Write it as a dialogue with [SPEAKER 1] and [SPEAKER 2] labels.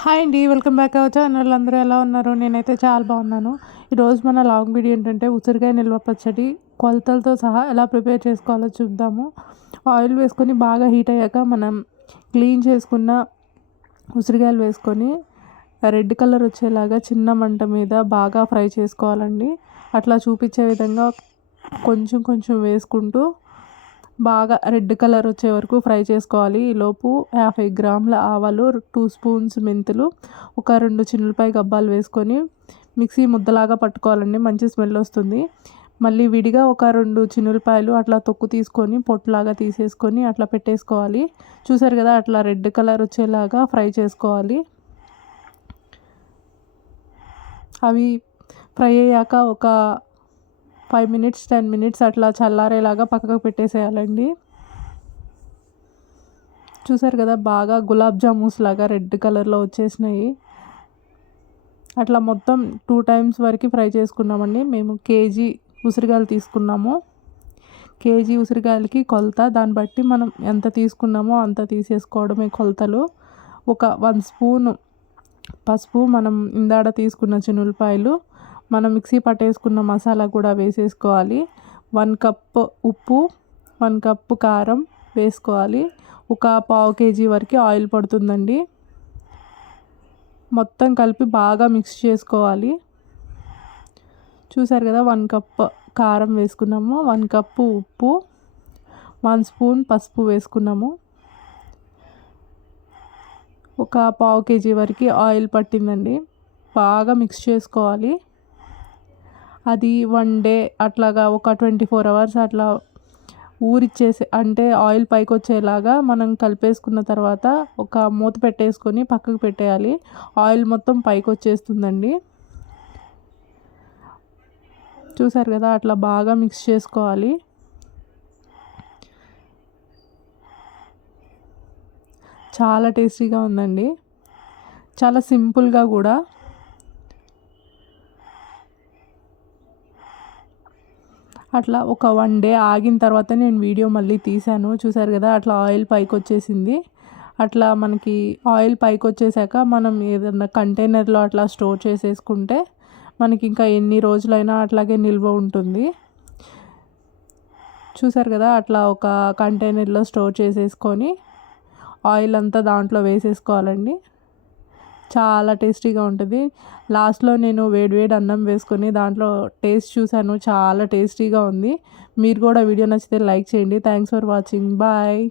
[SPEAKER 1] Hi అండి welcome back our channel. అందరూ ఎలా ఉన్నారు? నేనైతే చాలా బాగున్నాను. ఈరోజు మన లాంగ్ వీడియో ఏంటంటే ఉసిరికాయ నిల్వ పచ్చడి కొలతలతో సహా ఎలా ప్రిపేర్ చేసుకోవాలో చూద్దాము. ఆయిల్ వేసుకొని బాగా హీట్ అయ్యాక మనం క్లీన్ చేసుకున్న ఉసిరికాయలు వేసుకొని రెడ్ కలర్ వచ్చేలాగా చిన్న మంట మీద బాగా ఫ్రై చేసుకోవాలండి. అట్లా చూపించే విధంగా కొంచెం కొంచెం వేసుకుంటూ బాగా రెడ్ కలర్ వచ్చే వరకు ఫ్రై చేసుకోవాలి. ఈలోపు యాభై గ్రాముల ఆవాలు టూ స్పూన్స్ మెంతులు ఒక రెండు చిన్నపాయ గబ్బాలు వేసుకొని మిక్సీ ముద్దలాగా పట్టుకోవాలండి. మంచి స్మెల్ వస్తుంది. మళ్ళీ విడిగా ఒక రెండు చిన్నులపాయలు అట్లా తొక్కు తీసుకొని పొట్టులాగా తీసేసుకొని అట్లా పెట్టేసుకోవాలి. చూసారు కదా అట్లా రెడ్ కలర్ వచ్చేలాగా ఫ్రై చేసుకోవాలి. అవి ఫ్రై అయ్యాక ఒక ఫైవ్ మినిట్స్ టెన్ మినిట్స్ అట్లా చల్లారేలాగా పక్కకు పెట్టేసేయాలండి. చూసారు కదా బాగా గులాబ్ జామూన్స్ లాగా రెడ్ కలర్లో వచ్చేసినాయి. అట్లా మొత్తం టూ టైమ్స్ వరకు ఫ్రై చేసుకున్నామండి. మేము కేజీ ఉసిరికాయలు తీసుకున్నాము. కేజీ ఉసిరికాయలకి కొలత దాన్ని బట్టి మనం ఎంత తీసుకున్నామో అంత తీసేసుకోవడమే కొలతలు. ఒక వన్ స్పూన్ పసుపు మనం ఇందాడ తీసుకున్న చినులపాయలు మనం మిక్సీ పట్టేసుకున్న మసాలా కూడా వేసేసుకోవాలి. వన్ కప్ ఉప్పు వన్ కప్ కారం వేసుకోవాలి. ఒక పావు కేజీ వరకు ఆయిల్ పడుతుందండి. మొత్తం కలిపి బాగా మిక్స్ చేసుకోవాలి. చూసారు కదా వన్ కప్ కారం వేసుకున్నాము వన్ కప్పు ఉప్పు వన్ స్పూన్ పసుపు వేసుకున్నాము. ఒక పావు కేజీ వరకు ఆయిల్ పట్టిందండి. బాగా మిక్స్ చేసుకోవాలి. అది వన్ డే అట్లాగా ఒక ట్వంటీ ఫోర్ అవర్స్ అట్లా ఊరిచ్చేసి అంటే ఆయిల్ పైకి వచ్చేలాగా మనం కలిపేసుకున్న తర్వాత ఒక మూత పెట్టేసుకొని పక్కకు పెట్టేయాలి. ఆయిల్ మొత్తం పైకి వచ్చేస్తుందండి చూసారు కదా అట్లా బాగా మిక్స్ చేసుకోవాలి. చాలా టేస్టీగా ఉందండి. చాలా సింపుల్గా కూడా అట్లా ఒక వన్ డే ఆగిన తర్వాత నేను వీడియో మళ్ళీ తీశాను. చూసారు కదా అట్లా ఆయిల్ పైకి వచ్చేసింది. అట్లా మనకి ఆయిల్ పైకి వచ్చేసాక మనం ఏదన్నా కంటైనర్లో అట్లా స్టోర్ చేసేసుకుంటే మనకి ఇంకా ఎన్ని రోజులైనా అట్లాగే నిల్వ ఉంటుంది. చూసారు కదా అట్లా ఒక కంటైనర్లో స్టోర్ చేసేసుకొని ఆయిల్ అంతా దాంట్లో వేసేసుకోవాలండి. చాలా టేస్టీగా ఉంటుంది. లాస్ట్లో నేను వేడివేడి అన్నం వేసుకొని దాంట్లో టేస్ట్ చూశాను. చాలా టేస్టీగా ఉంది. మీరు కూడా వీడియో నచ్చితే లైక్ చేయండి. Thanks for watching. బాయ్.